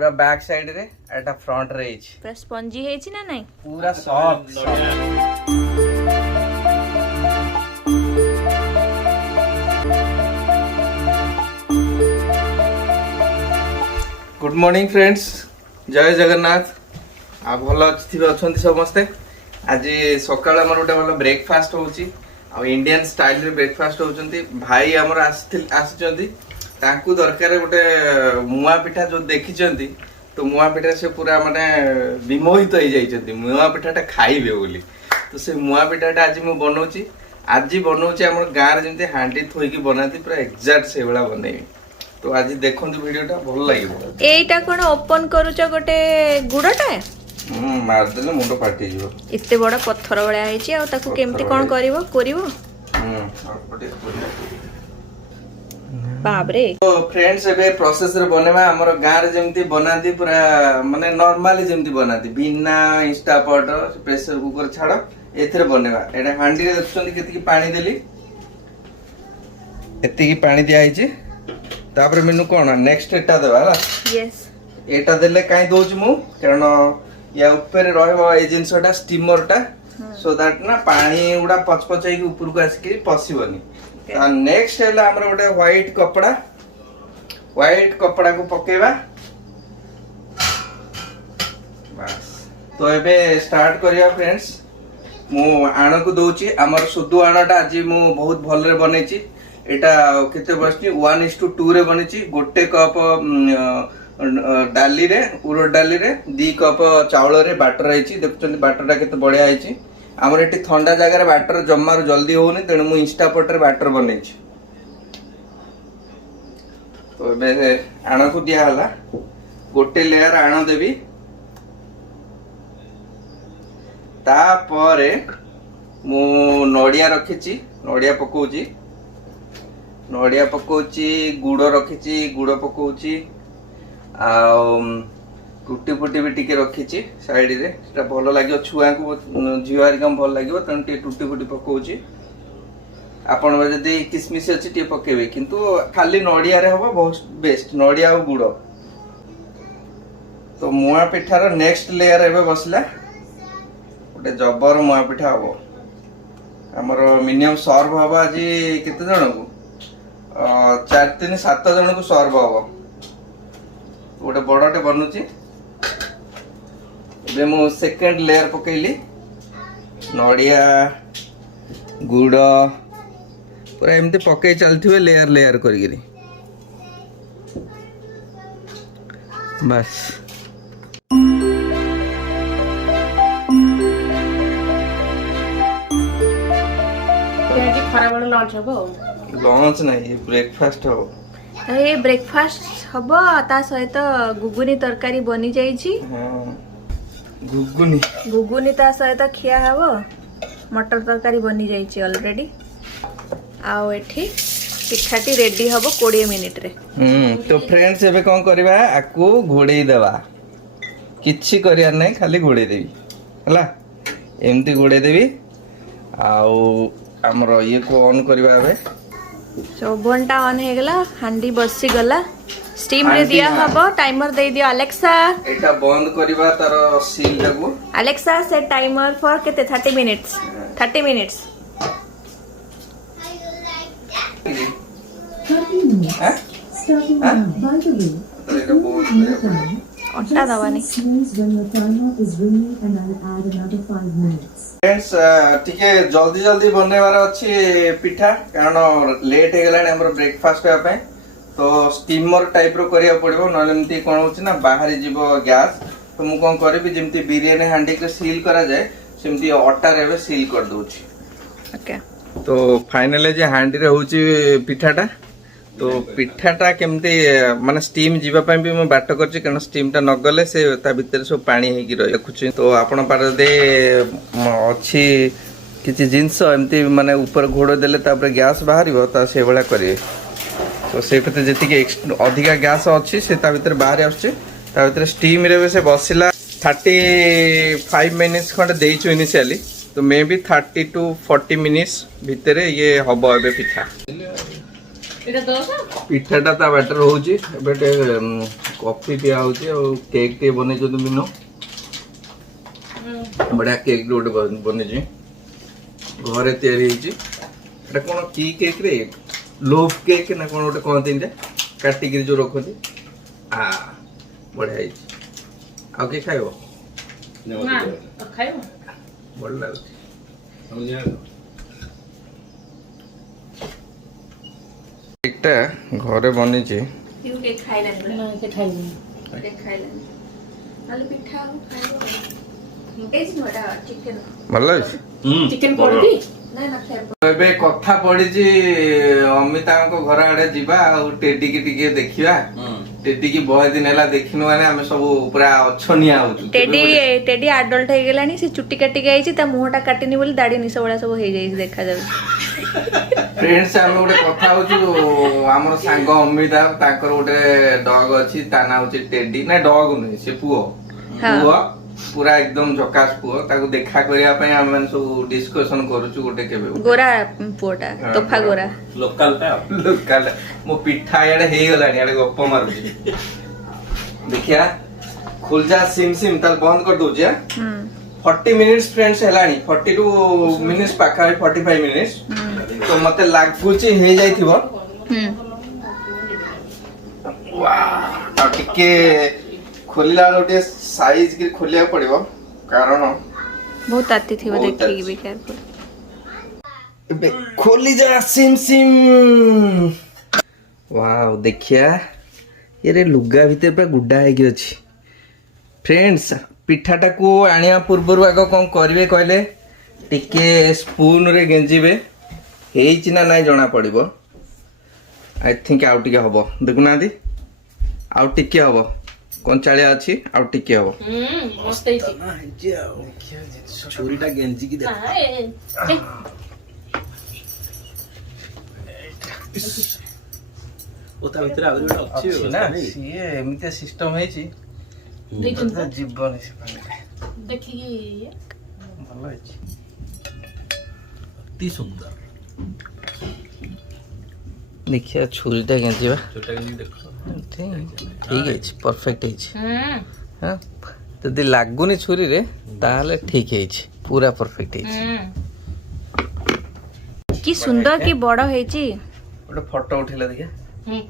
पूरा back side रे एटा front रे हिच पूरा स्पंजी है छी ना नहीं पूरा सॉफ्ट गुड मॉर्निंग फ्रेंड्स जय जगन्नाथ आ भल अच्छा समस्ते आज सकाल आम गोटे भल ब्रेकफास्ट होची आ इंडियन स्टाइल रे ब्रेकफास्ट होचंती भाई हमर आसिचंती तांकू दरकार गोटे मुआ पिठा जो देखिचंती तो मुआ पिठा से पूरा माने विमोहित हो जाइचंती मुआ पिठाटा खाइबे बोली तो से मुआ पिठाटा आज मु बनौची आज बनौची हमर गां रे जंती हांडी थोइकी बनाती पूरा एग्जैक्ट से वाला बनेबी तो आज देखंतु वीडियोटा भल लागिबो एटा कोन ओपन करूच गोटे गुडटा मार देले मुंडो फाटी जिवो इत्ते बड़ा पत्थर बळा आइची आ ताकू केमती कोन करिवो करिवो बाप रे तो फ्रेंड्स एबे प्रोसेस रे बनेबा हमर गां रे जेमती बनाती पूरा माने नॉर्मली जेमती बनाती बिना इंस्टा पॉट प्रेशर कुकर छाड़ एथरे बनेबा एटा हांडी रे देखछंती केति की पानी देली एति की पानी दिया आइची तापर मेनू कोन नेक्स्ट एटा देबा हला यस एटा देले काई दोच मु कारण या ऊपर रहबो ए जिंसटा स्टीमरटा सो दैट ना पानी उडा पचपचै के ऊपर को आसी पसिबनी ता नेक्स्ट हैला हमर गोटे व्हाइट कपड़ा को पकेबा बस तो एबे स्टार्ट करिया फ्रेंड्स मु आण को दोची हमर सुदु आणटा आज मु बहुत भल रे बनेची एटा केते बसनी 1:2 रे बनेची गोटे कप डाली रे उरद डाली रे 2 कप चावल रे बैटर आइची देखछन बैटरटा केते बढ़िया आइची हमर एटी ठंडा जगह रे बैटर जम्मार जल्दी होनी तेणु मु इंस्टा पट रे बैटर बनेची तो बे आण को दिया हला गोटे लेयर आण देबी ता परे मु नडिया रखिची नडिया पकोची गुड़ रखिची गुड़ पकोची आ टूटी फुटी भी टिके रखिची साइड रे सेटा भलो लागियो छुआ को झिवारी कम भल लागियो तन टे टूटी फुटी पकोची आपण जदी किसमिस अछि टे पकेबे किंतु खाली नडिया रे हबो बहुत बेस्ट नडिया और गुड़ तो मुआ पिठार नेक्स्ट लेयर एबे बसला गोटे जबर मुआ पिठा हबो हमर मिनिमम सर्व हबो आज केते जण को 4-3-7 जन को सर्व हबो गोटे बड़टे बनुची एबे मु सेकंड लेयर पकेली नडिया गुड़ पूरा एमती पके चलथिबे लेयर लेयर करिगिरी बस खराबड़ लंच हबो लंच नहीं ब्रेकफास्ट हो अरे ब्रेकफास्ट हबो ता सहित गुगुनी तरकारी बनी जाई छी हां गुगुनी ता सहित खिया हबो मटर तरकारी बनी जाई छी ऑलरेडी आउ एठी पिठाटी रेडी हबो 20 मिनिट रे तो फ्रेंड्स एबे कोन करबा आकू घोड़ेई देबा किछि करियार नै खाली घोड़ेई देबी हला एमती घोड़ेई देबी आउ हमरो ये को ऑन करबा एबे ओवनटा ऑन हे गला हांडी बसी गला स्टीम रे दिया हबो टाइमर दे दियो अलेक्सा एटा बंद करबा तार सील लागो अलेक्सा सेट टाइमर फॉर केते 30 मिनिट्स 30 मिनिट्स ओटा दवानी फ्रेंड्स ठीक है जल्दी जल्दी बनेवार अच्छी पिठा कारण लेट हो गलानी हमर ब्रेकफास्ट होया पे तो स्टीमर टाइप रो करिया पड़िबो न एमती कोन होची ना बाहरी जीवो गैस तो मु कोन करबी जेमती बिरयानी हांडी के सील करा जाए सेमती आटा रे सील कर दोची ओके तो फाइनली जे हांडी रे होची पिठाटा तो पिठाटा केमती माने स्टीम जीवा पय भी म बाट करची कारण स्टीम टा न गले से ता भीतर सब पानी हे की रखुची तो आपण पार दे अछि किछि जिंस एमती माने ऊपर घोड़ देले तापर गैस बाहरिबो ता से बळा करिवे तो सेठते जति के अधिका गैस अछि से ता भीतर बाहर आछी ता भीतर स्टीम रे से बसिला 35 मिनिट्स खंड देइछु इनिशियली तो मे बी 30 to 40 मिनिट्स भीतर ये हबो एबे पिठा पिठाटा ता बैटर होउची एबे कॉफी पिया होउची और केक टे बने जो मिनो बड़ा केक रोड बने जी घरे तयारी होइची एटा कोन की केक रे लोफ केक ना कोन ओटे कोन तिनटा काटी के जो रखोती आ बड़ा होइची आ के खाइबो ना खाइबो बड़ लागो हम जा एकटा घरे बनी छे यू के खाइला ना के खाइला नाले पिठा खाइबो एस नोडा चिकन भलो चिकन पड़ती ना ना खाइबो एबे कथा पड़ी छी अमिता को घर आड़े जीवा आ टेडी की टिके देखिबा टेडी की बहुत दिन हैला देखिनु माने हम सब पूरा अछनिया होछु टेडी एडल्ट हे गेलानी से चुट्टी काटी के आइची ता मुहटा काटिनी बोली दाढ़ी निसा बड़ा सब हे जाई देखा जाउ फ्रेंड्स हम गोटे कथा होछु हमर सांग अमिता ताकर गोटे डॉग अछि ता ना होछि टेडी ना डॉग नै से पुओ पुओ पूरा एकदम झकास पुओ ताको देखा करिया पय हम सब डिस्कशन करूछु गोटे केबे गोरा पुओटा तोफा गोरा लोकल मो पिठा याडे हे गलानी याडे गप्प मारुछि देखिया खुल जा सिम सिम ताल बंद कर दो जे 40 मिनिट्स फ्रेंड्स हेलानी 42 मिनिट्स पाखा 45 मिनिट्स तो मते लागुची हे जाइथिबो वाह टिके खोलिला लोटे साइज के खोलिया पड़िबो कारण बहुत ताती थी देखि की भी केयरफुल बे खोली जा सिम सिम वाओ देखिया ये रे लुगा भीतर पे गुड्डा है कि अछि फ्रेंड्स पिठाटा को आनिया पूर्व आग कौन करेंगे कहले टिके स्पून रे गेंजीबे हेइची ना नहीं जना पड़िबो आई थिंक आउ टिके हबो देखुना दी आउ टिके हबो कौन चालिया अछि आउ टिके हबो मस्त हेइची छोरीटा गेंजी की देख ओता भीतर आउरी अछि ना ये एमिते सिस्टम हेइची देखो जीवन से देखि भलो अछि अति सुंदर देखिए छुरीटा गेंजीबा छोटा गेंजी देखो ठीक है परफेक्ट है हां जदि लागुनी छुरी रे ताले ठीक है पूरा परफेक्ट है की सुंदर की बड़ हेची ओटे फोटो उठेला देखिया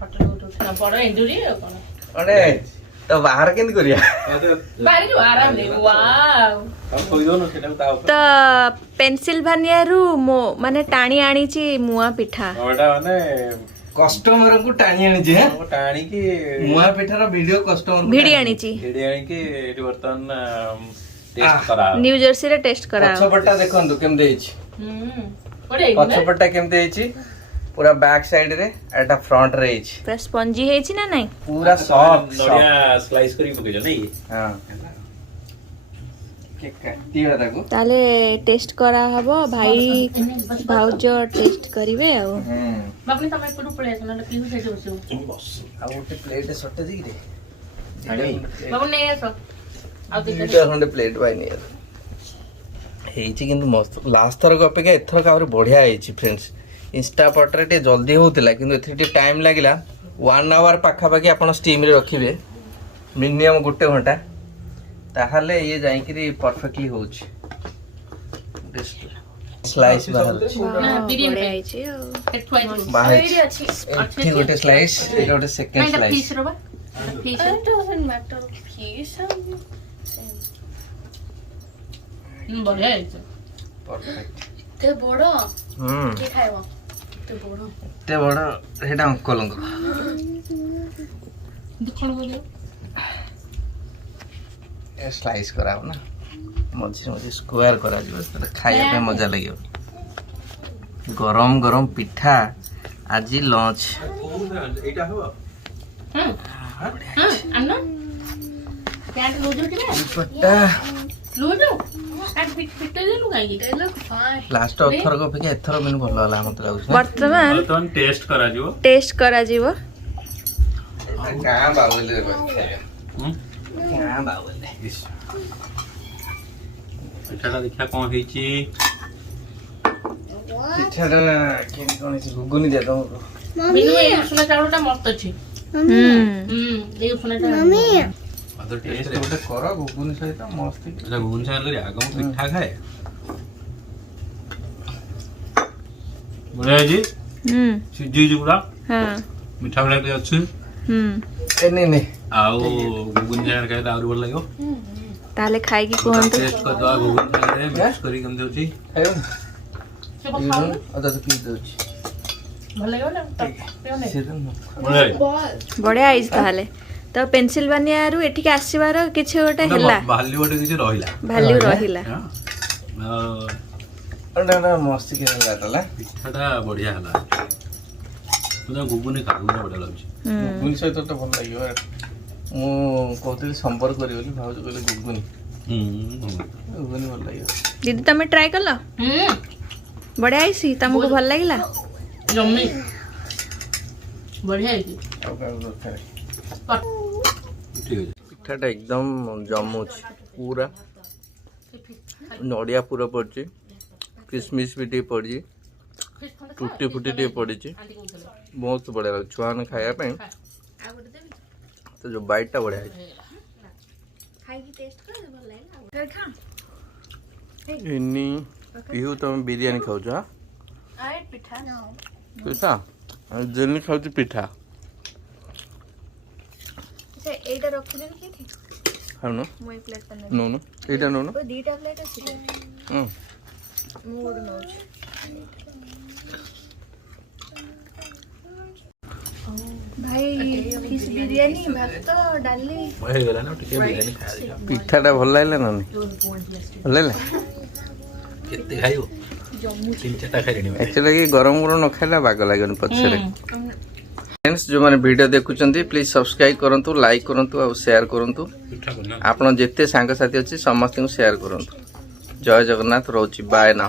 फोटो उठेला बड़ एंडुरी कोन अरे तो बाहर केन करिया बाहर जो आराम ले वाओ हम कोइ दोनो सेटा ता तो पेंसिल्वेनिया रु माने टाणी आनी छी मुआ पिठा ओटा माने कस्टमर को टाणी आनी छी हैं टाणी की मुआ पिठार वीडियो कस्टमर भिडी आनी छी की एटी बर्तन टेस्ट करा न्यू जर्सी रे टेस्ट करा पछपट्टा देखंतु केम देछि पछपट्टा केम देछि पूरा बैक साइड रे एटा फ्रंट रे अछि पूरा स्पंजी हेछि ना नहीं पूरा सॉफ्ट बढ़िया स्लाइस करी पके जो नहीं हां के काटिया ताको ताले टेस्ट करा हबो भाई भाउजो टेस्ट करिवे आ बापनी तमे कोन पळे आसना पीहु से जो बस आ ओटे प्लेट सट्टे दी रे बाबू नै आसो आ दुटा खंडे प्लेट बाय नै हेछि किंतु मस्त लास्ट थर को अपेक्षा एथर का और बढ़िया हेछि फ्रेंड्स इंस्टा पटरे टे जल्दी होतिला किंतु एथि टाइम लागिला 1 आवर पाखा पाखी आपण स्टीम रे रखिबे मिनिमम गुटे घंटा ताहाले ये जाई कि परफेक्टली होछ स्लाइस बाहर ना बिरियानी आइछि बाहर अछि एथि गोटे स्लाइस एटा गोटे सेकंड स्लाइस फिश रोबा फिश डजंट मैटर फिश बढ़िया आइछि परफेक्ट ते बड़ो के खाइबो ते बड़ा हेटा अंकल दुखण बोलियो ए स्लाइस कराओ ना मझे मझे स्क्वायर करा जिवो त खाइया पे मजा लागियो गरम गरम पिठा आजी लंच एटा हो हां अन्ना प्याट लोजो के पट्टा लोजो काट पिट दे लु गाई दे लुक फाइन लास्ट अथर को पे एथर बिन भलो होला मत लागु वर्तमान टेस्ट करा जिवो गां बावले रे खाइया गां बावले एटाटा देखिया कोन हेची ପିଠାଟା କେମିତି କ'ଣ ହେଇଛି ଘୁଗୁନି ଦିଆ ତମକୁ ବିନୁ ଏଇ ଉଷୁନା ଚାଉଳଟା ମସ୍ତ ଅଛି। ଏଇ ଉଷୁନାଟା अदर टेस्ट ଗୋଟେ କର ଘୁଗୁନି ସହିତ ମସ୍ତ अच्छा घून से रे आगम पिठा खाए बढ़िया जी सिजी जी पूरा हां मिठा मिठा के अछि ଏନେ ନେ आउ घून से खाए त आउर भल लागो ताले खाई की कोहंतु टेस्ट कर दवा घून से मिक्स करी केम देउची ଖାଇବ ସେ ପକାଉ ଅଦା ତ ପିଇ ଦଉଛି ଭଲ ଲାଗିବ ନା ପିଅନେ ସେ ତ बढ़िया बढ़िया आइज ताले तो पेंसिल्वानिया रु एठिक आसीबार किछ गोटे हैला भाली गोटे किछ रहिला वैल्यू रहिला ଏଟା ମସ୍ତ କି ହେଲା ତାଲା ପିଠାଟା ବଢିଆ ହେଲା ପୁରା ଘୁଗୁନି ଖାଇବାକୁ ବଢିଆ ଲାଗୁଛି ଘୁଗୁନି ସହିତ ତ ଭଲ ଲାଗିବ ମୁଁ କହୁଥିଲି ସମ୍ବର କରିବି ବୋଲି ଭାଉଜ କହିଲେ ଘୁଗୁନି ଘୁଗୁନି ଭଲ ଲାଗିବ दीदी तमे ट्राई करलो बढ़िया आइसी तुमको भल लागिला जम्मी बढ़िया है कि ଆଉ କାହାକୁ ଦରକାର ଠିକ ଅଛି ପିଠାଟା ଏକଦମ ଜମୁଛି ପୁରା ନଡ଼ିଆ ପୁର ପଡ଼ିଛି କିସମିସ୍ ବି ଟିକେ ପଡ଼ିଛି ଟୁଟି ଫୁଟି ଟିକେ ପଡ଼ିଛି ବହୁତ ବଢ଼ିଆ ଲାଗୁଛି ଛୁଆମାନେ ଖାଇବା ପାଇଁ ତ ଯେଉଁ ବାଇଟ୍ଟା ବଢ଼ିଆ ହେଇଛି ଏନି ପିହୁ ତମେ ବିରିୟାନୀ ଖାଉଛ ପିଠା ଜେନି ଖାଉଛି ପିଠା एटा रखिलेन केठी ଖାଉନ ମୁଁ ଏ ପ୍ଲେଟ୍ ଟା ନଉନ ଏଇଟା ନଉନ ଓ ଦିଟା ପ୍ଲେଟ୍ ଅଛି ହୁଁ ମୁଁ ଗୋଟେ ନଉଛି ଭାଇ ଫିश ବିରିୟାନୀ ଭାତ ଡାଲି ହେଇଗଲା ନା ଟିକେ ବିରିୟାନୀ ଖାଇବା ପିଠାଟା ଭଲ ଲାଗିଲା ନା ନାଇଁ ଭଲ ଲାଗିଲା କେତେ ଖାଇବ ତିନି ଚାରିଟା ଖାଇଲେଣି एक्चुअली गरम गरम न खाइला बाग लागन पछरे फ्रेंड्स जो माने वीडियो देखुचंती प्लीज सब्सक्राइब करंतु लाइक करंतु और शेयर करंतु ପିଠା ବନା आपण जेते सांग साथी अछि समस्त को शेयर करंतु जय जगन्नाथ रोची बाय ना।